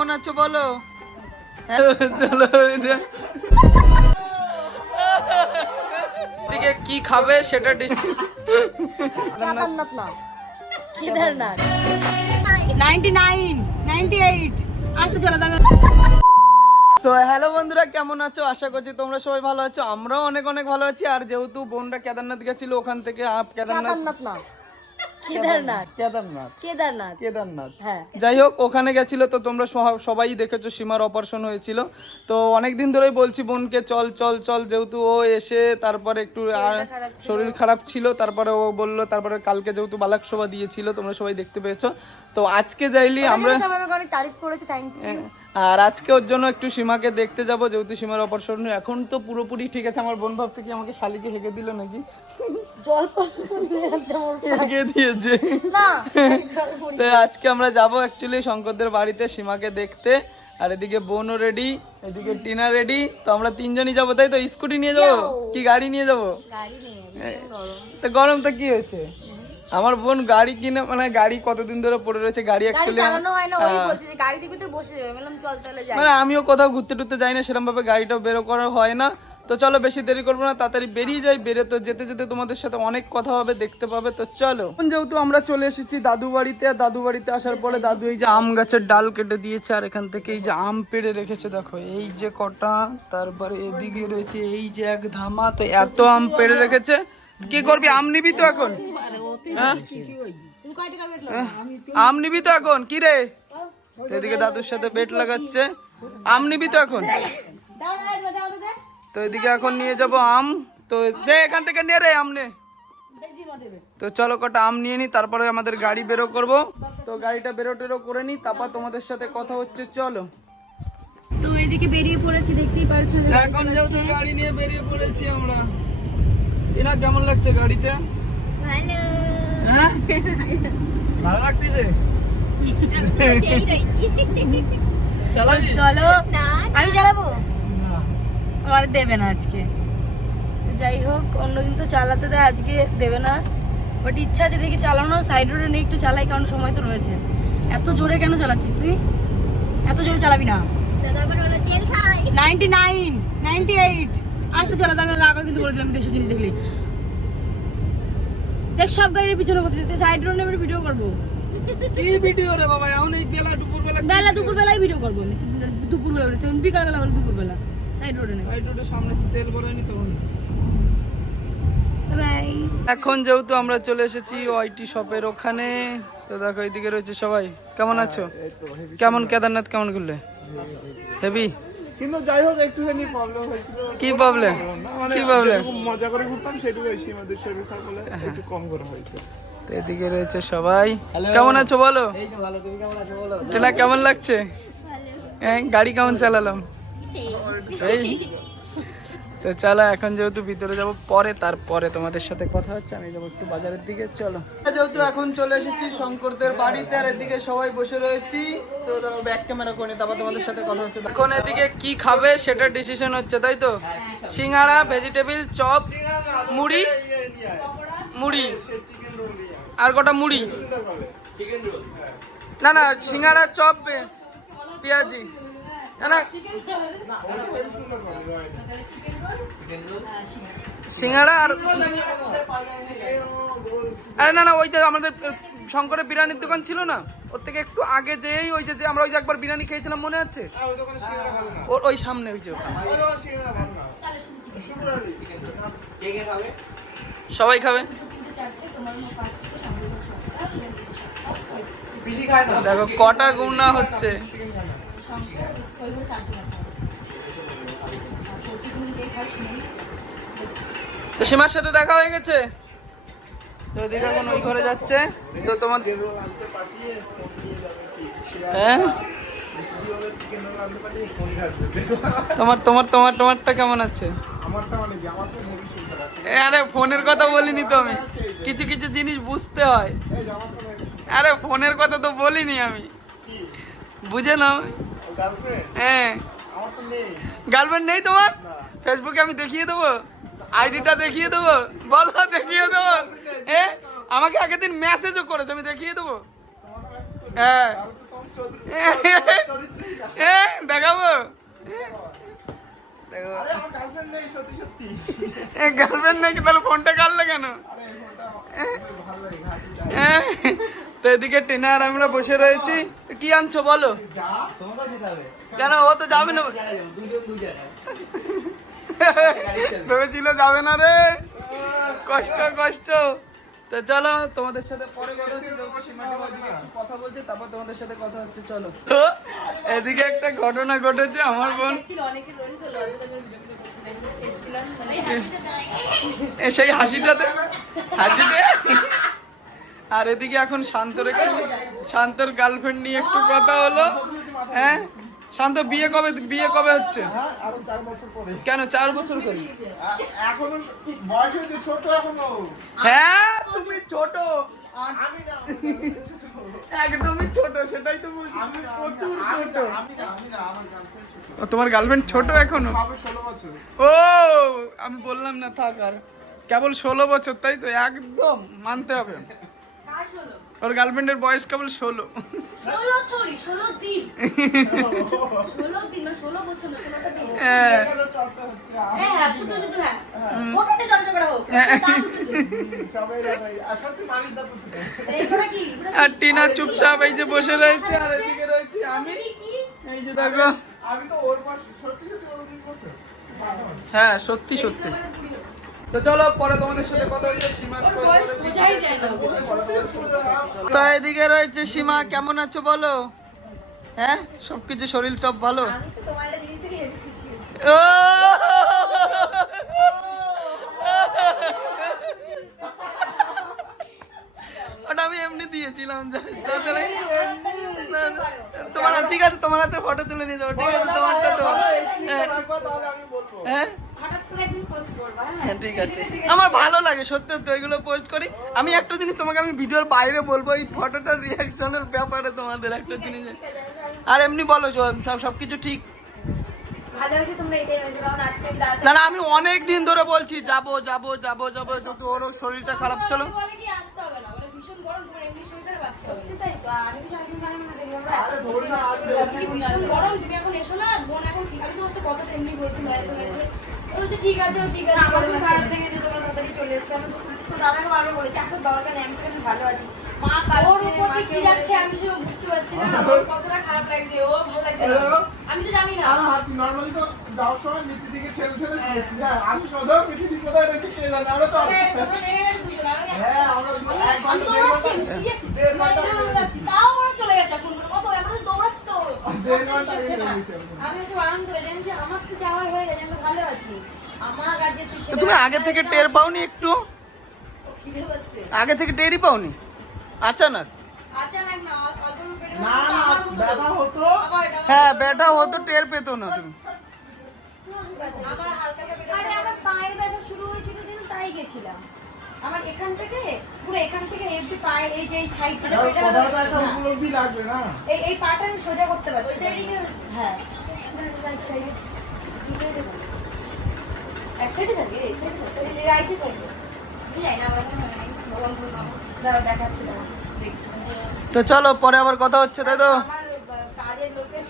কেমন আছো বলো? হ্যাঁ, চলো এদিকে কি খাবে সেটা কেদারনাথ। না কেদারনাথ আসতে চলো হ্যালো বন্ধুরা কেমন আছো? আশা করছি তোমরা সবাই ভালো আছো। আমরাও অনেক অনেক ভালো আছি। আর যেহেতু বোনরা কেদারনাথ গেছিল ওখান থেকে কেদারনাথ না কেদারনাথ। কেদারনাথ। কেদারনাথ। কেদারনাথ। হ্যাঁ। যাই হোক ওখানে গেছিল তো তোমরা সবাই দেখেছ সীমার অপারেশন হয়েছিল। তো অনেক দিন ধরেই বলছি বোনকে চল চল চল যেহেতু ও এসে তারপরে একটু শরীর খারাপ ছিল তারপরে ও বলল তারপরে কালকে যেহেতু বালাক শোভা দিয়েছিল তোমরা সবাই দেখতে পেয়েছ। তো আজকে যাইলি আমরা অনেক তারিফ করেছে থ্যাংক ইউ আর আজকে ওর জন্য একটু সীমাকে দেখতে যাব যেহেতু সীমার অপারেশন। এখন তো পুরোপুরি ঠিক আছে আমার বোন ভাবছে কি আমাকে শালিকে হেগে দিল নাকি? জল দিয়েছে। তো আজকে আমরা যাব অ্যাকচুয়ালি শঙ্করদের বাড়িতে সীমাকে দেখতে। আর এদিকে বোনও রেডি এদিকে টিনা রেডি তো আমরা তিনজনই যাব তাই তো? স্কুটি নিয়ে যাব? কি গাড়ি নিয়ে যাব? তো গরম তো কি হয়েছে? আমার বোন গাড়ি কিনে মানে গাড়ি কতদিন ধরে পড়ে রয়েছে গাড়ি অ্যাকচুয়ালি হয় মানে আমিও কোথাও ঘুরতে টুরতে যাই না সেরকম ভাবে গাড়িটা বেরো করা হয় না। তো চলো বেশি দেরি করব না, তাড়াতাড়ি বেরিয়ে যাই। বেরে তো, যেতে যেতে তোমাদের সাথে অনেক কথা হবে, দেখতে পাবে। তো চলো। যেহেতু আমরা চলে এসেছি দাদু বাড়িতে, আর দাদু বাড়িতে আসার পরে দাদু এই যে আম গাছের ডাল কেটে দিয়েছে, আর এখান থেকে এই যে আম পেড়ে রেখেছে, দেখো। এই যে কটা, তারপরে এদিকে রয়েছে এই যে এক ধামা, তো এত আম পেড়ে রেখেছে। কি করবি, আম নিবি তো এখন? হ্যাঁ? আম নিবি তো এখন? কি রে? এদিকে দাদুর সাথে বেট লাগাচ্ছে। আম নিবি তো এখন? তো এদিকে এখন নিয়ে যাব আম। তো দে এখান থেকে নে রে আম নে। তো চলো কটা আম নিয়ে নি তারপরে আমাদের গাড়ি বেরো করব। তো গাড়িটা বেরো টেরো করে নি তারপর তোমাদের সাথে কথা হচ্ছে চলো। তো এদিকে বেরিয়ে পড়েছি দেখতেই পারছ এখন যেহেতু গাড়ি নিয়ে বেরিয়ে পড়েছি আমরা। এনা কেমন লাগছে গাড়িতে? ভালো। হ্যাঁ? ভালো লাগতেছে? চলো আমি চালাবো। আমার দেবে না আজকে। যাই হোক অন্যদিন তো চালাতে দেয় আজকে দেবে না। বাট ইচ্ছা আছে দেখি চালানো সাইড রোডে নিয়ে একটু চালাই কারণ সময় তো রয়েছে। এত জোরে কেন চালাচ্ছিস তুই? এত জোরে চালাবি না। নাইনটি নাইন নাইনটি এইট আসতে চালাতে আমি রাগা কিন্তু বলেছিলাম দেড়শো জিনিস দেখলি। দেখ সব গাড়ির পিছনে করতেছি সাইড রোডে আমি ভিডিও করব। কি ভিডিও রে বাবা এখন এই বেলা দুপুর বেলা বেলা দুপুর বেলায় ভিডিও করব দুপুর বেলা বিকাল বেলা বলে দুপুর বেলা সাইড রোডে সাইড রোডের সামনে তেল তখন। এখন যেহেতু আমরা চলে এসেছি ওয়াইটি শপের ওখানে তো দেখো এইদিকে রয়েছে সবাই। কেমন আছো? কেমন কেদারনাথ কেমন ঘুরলে? হেভি কিন্তু যাই হোক একটুখানি প্রবলেম হয়েছিল। কি প্রবলেম মানে কি প্রবলেম মজা করে ঘুরতাম সেটুকু এই শরীর বলে একটু কম করে হয়েছে। তো এদিকে রয়েছে সবাই। কেমন আছো বলো? টেলা কেমন লাগছে? হ্যাঁ গাড়ি কেমন চালালাম? তো চলো, এখন যেহেতু ভিতরে যাব, পরে, তারপরে তোমাদের সাথে কথা হচ্ছে, আমি যাব একটু বাজারের দিকে, চলো। যেহেতু এখন চলে এসেছি শঙ্করদের বাড়িতে, আর এদিকে সবাই বসে রয়েছি। তো ধরো ব্যাক ক্যামেরা করে তারপর তোমাদের সাথে কথা হচ্ছে। এখন এদিকে কি খাবে, সেটা ডিসিশন হচ্ছে, তাই তো? সিঙ্গাড়া ভেজিটেবিল চপ, মুড়ি মুড়ি, আর কটা মুড়ি। না না, সিঙ্গাড়া, চপ, পেঁয়াজি। সিঙ্গাড়া আর আরে না না ওই যে আমাদের শঙ্করের বিরিয়ানির দোকান ছিল না? ওর থেকে একটু আগে যেই ওই যে যে আমরা ওই যে একবার বিরিয়ানি খেয়েছিলাম মনে আছে? ওর ওই সামনে ওই যে সবাই খাবে? দেখো কটা গুণা হচ্ছে। তো সীমার সাথে দেখা হয়ে গেছে তো ওদিকে এখন ওই ঘরে যাচ্ছে তো তোমার হ্যাঁ তোমার তোমার তোমার তোমারটা কেমন আছে? আরে ফোনের কথা বলিনি তো আমি। কিছু কিছু জিনিস বুঝতে হয়। আরে ফোনের কথা তো বলিনি আমি। বুঝে গার্লফ্রেন্ড হ্যাঁ। গার্লফ্রেন্ড নেই। তোমার? ফেসবুকে আমি দেখিয়ে দেবো? আইডিটা দেখিয়ে দেবো? বলো দেখিয়ে দেবো? এ? আমাকে আগের দিন মেসেজও করেছে আমি দেখিয়ে দেবো? হ্যাঁ। দেখাবো? গার্লফ্রেন্ড নাকি তাহলে ফোনটা কাটলে কেন তো এদিকে টিনা আর আমরা বসে রয়েছি। কি আনছো বলো? কেন, ও তো যাবে না। ভেবেছিল যাবে না রে। কষ্ট কষ্ট। তো চলো, তোমাদের সাথে পরে কথা বলছে, তারপর তোমাদের সাথে কথা হচ্ছে, চলো। এদিকে একটা ঘটনা ঘটেছে, আমার বোন। সেই হাসিটাতে হাসিতে আর এদিকে এখন শান্ত রেখে শান্তর গার্লফ্রেন্ড নিয়ে একটু কথা হলো। হ্যাঁ? শান্ত, বিয়ে কবে বিয়ে কবে হচ্ছে? কেন চার বছর করে? হ্যাঁ? তুমি ছোট। একদমই ছোট, সেটাই তো ছোট। তোমার গার্লফ্রেন্ড ছোট এখনও? ও, আমি বললাম না, থাক আর। কেবল ষোলো বছর, তাই তো? একদম, মানতে হবে। ওর গার্লফ্রেন্ডের বয়স কেবল ষোলো। ষোলো থরি ষোলো দিন। ষোলো দিন ষোলো বছর না ষোলোটা দিন। হ্যাঁ। হ্যাঁ হ্যাঁ হ্যাঁ আর টিনা চুপচাপ এই যে বসে রয়েছে আর এদিকে রয়েছি আমি। এই যে দেখো। আমি তো ওর পাশ সত্যি সত্যি বসে? হ্যাঁ। সত্যি সত্যি। তো চলো পরে তোমাদের সাথে কথা না তো এদিকে রয়েছে সীমা কেমন আছো বলো? হ্যাঁ সবকিছু শরীর টপ ভালো? হয়েছি। ও! ওটা আমি এমনি দিয়েছিলাম তোমার ঠিক আছে তোমার হাতে ফটো তুলে নিয়ে যাব ঠিক আছে তোমারটা তো হ্যাঁ, একবার তাহলে আমি বলব হ্যাঁ হ্যাঁ ঠিক আছে। আমার ভালো লাগে সত্যি তো এগুলো পোস্ট করি। আমি একটা জিনিস তোমাকে আমি ভিডিওর বাইরে বলব এই ফটোটার রিয়াকশনের ব্যাপারে তোমাদের একটা জিনিস। আর এমনি বলো জ- সব সবকিছু ঠিক? না না আমি অনেক দিন ধরে বলছি যাব যাব যাব যাব যদি ওর শরীরটা খারাপ চলো। আমাকে বলে কি আসতে হবে না? বলে ভীষণ গরম তুমি এখন এসো না বোন এখন ঠিক আমি তো কথাটা এমনি বলছি বলছে ঠিক আছে ও ঠিক আছে আমার খারাপ থেকে যে তোমরা তাড়াতাড়ি চলে এসেছে। আমি তো দাদাকে বারবার বলেছি আসার দরকার নেই আমি তো ভালো আছি। মা ওর উপর কি যাচ্ছে আমি সেটা বুঝতে পারছি না ওর কতটা খারাপ লাগছে ও ভালো লাগছে আমি তো জানি না। আমি ভাবছি নর্মালি তো যাওয়ার সময় নীতি দিকে ছেড়ে ছেড়ে দিয়েছি আমি সদাও নীতি দিকে কোথায় রয়েছে কে জানে আমরা চল। তবে তোমরা নেমে গেছো দুজন আর আমি হ্যাঁ আমরা এক ঘণ্টা দেড় ঘণ্টা seriously, দেড় ঘণ্টা আমি দৌড়াচ্ছি। তাও ওরা চলে গেছে। তুমি আগে থেকে টের পাওনি একটু। আগে থেকে টেরই পাওনি? আচানক। হ্যাঁ বেটা হতো টের পেতো না তুমি। আরে আমার পায়ের ব্যথা শুরু হয়েছিল তাই গেছিলাম। আমার এখান থেকে পুরো এখান থেকে এমনি পায়ে এই যে এই সাইডটা। উপলব্ধি লাগবে না। এই এই পাটা আমি সোজা করতে পারছি হ্যাঁ। এক সাইডে থাকে? এই সাইডে রাইটে থাকে। আমি জানি না আমার হয় তো চলো পরে আবার কথা হচ্ছে তাই তো? কাজের লোকের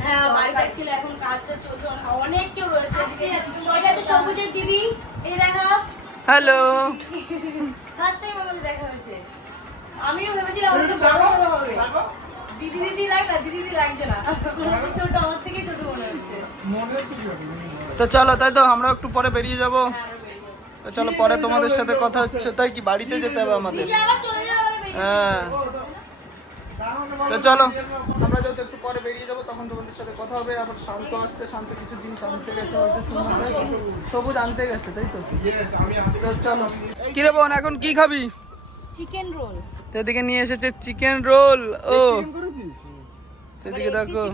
হ্যাঁ বাড়িতে ছিল এখন কাজটা চলছে অনেক- অনেক কেউ রয়েছে এটা তো সবুজের দিদি। এই দেখা। হ্যালো। ফার্স্ট টাইম আমাদের দেখা হয়েছে। আমিও ভেবেছিলাম হয়তো বড় দেখো, হবে। দিদি দিদি লাগ না দিদি দিদি লাগছে না। কোনো ছোট আমার থেকে ছোট মনে হচ্ছে। মনে হচ্ছে তো চলো তাই তো আমরা একটু পরে বেরিয়ে যাব। হ্যাঁ, বেরিয়ে যাব। তো চলো পরে তোমাদের সাথে কথা হচ্ছে তাই কি বাড়িতে যেতে হবে আমাদের? হ্যাঁ। তো চলো আমরা যেহেতু একটু পরে বেরিয়ে যাব তখন তোমাদের সাথে কথা হবে। আবার শান্ত আসছে শান্ত কিছু জিনিস আনতে গেছে হয়তো? সবুজ আনতে গেছে তাই তো? তো চলো। কিরে বোন এখন কি খাবি? চিকেন রোল তো এদিকে নিয়ে এসেছে চিকেন রোল ও। এদিকে দেখো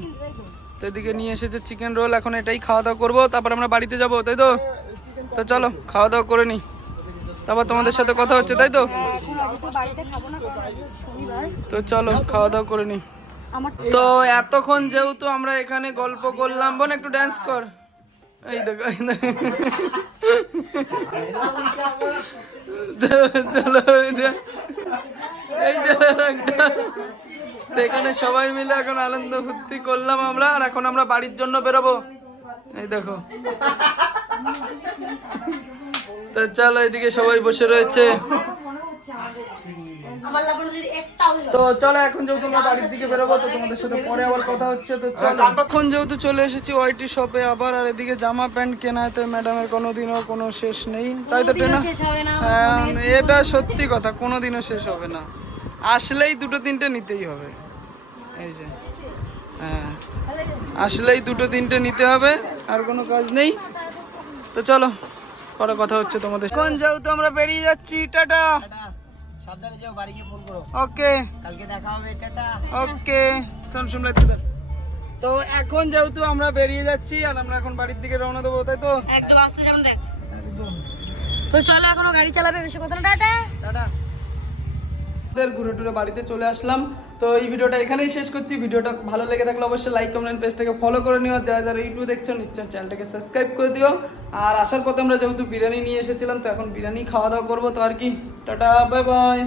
তো এদিকে নিয়ে এসেছে চিকেন রোল এখন এটাই খাওয়া দাওয়া করব তারপর আমরা বাড়িতে যাব তাই তো? তো চলো খাওয়া দাওয়া করে নি। তারপর তোমাদের সাথে কথা হচ্ছে, তাই তো? তো চলো, খাওয়া দাওয়া করে নি। তো এতক্ষণ যেহেতু আমরা এখানে গল্প করলাম, বোন, একটু ড্যান্স কর। এই দেখো চলো, এই এখানে সবাই মিলে এখন আনন্দ ফুর্তি করলাম আমরা, আর এখন আমরা বাড়ির জন্য বেরোবো। এই দেখো। তো চলো এদিকে সবাই বসে রয়েছে। তো চলো এখন যেহেতু আমরা বাড়ির দিকে বেরোবো তো তোমাদের সাথে পরে আবার কথা হচ্ছে। তো চলো। এখন যেহেতু চলে এসেছি ওয়াইটি শপে আবার আর এদিকে জামা প্যান্ট কেনাতে ম্যাডামের কোনোদিনও কোনো শেষ নেই। তাই তো টেনা হ্যাঁ এটা সত্যি কথা কোনোদিনও শেষ হবে না। আসলেই দুটো তিনটে নিতেই হবে। এই যে হ্যাঁ। আসলেই দুটো তিনটে নিতে হবে আর কোনো কাজ নেই। তো চলো। পরে কথা হচ্ছে তোমাদের এখন যেহেতু আমরা বেরিয়ে যাচ্ছি টাটা। সাবধানে যাও বাড়ি গিয়ে ফোন করো। ওকে। কালকে দেখা হবে টাটা। ওকে। চল শুনলে তো এখন যেহেতু আমরা বেরিয়ে যাচ্ছি আর আমরা এখন বাড়ির দিকে রওনা দেবো তাই তো? একদম আসতে সামনে দেখ। তো চলো এখনও গাড়ি চালাবে বেশি কথা না। টাটা। টাটা। ঘুরে টুরে বাড়িতে চলে আসলাম। তো এই ভিডিওটা এখানেই শেষ করছি। ভিডিওটা ভালো লেগে থাকলে অবশ্যই লাইক কমেন্ট পেজটাকে ফলো করে নিও। যারা যারা ইউটিউব দেখছ নিশ্চয় চ্যানেলটাকে সাবস্ক্রাইব করে দিও। আর আসার পথে আমরা যেহেতু বিরিয়ানি নিয়ে এসেছিলাম, তো এখন বিরিয়ানি খাওয়া দাওয়া করব। তো আর কি, টাটা বাই বাই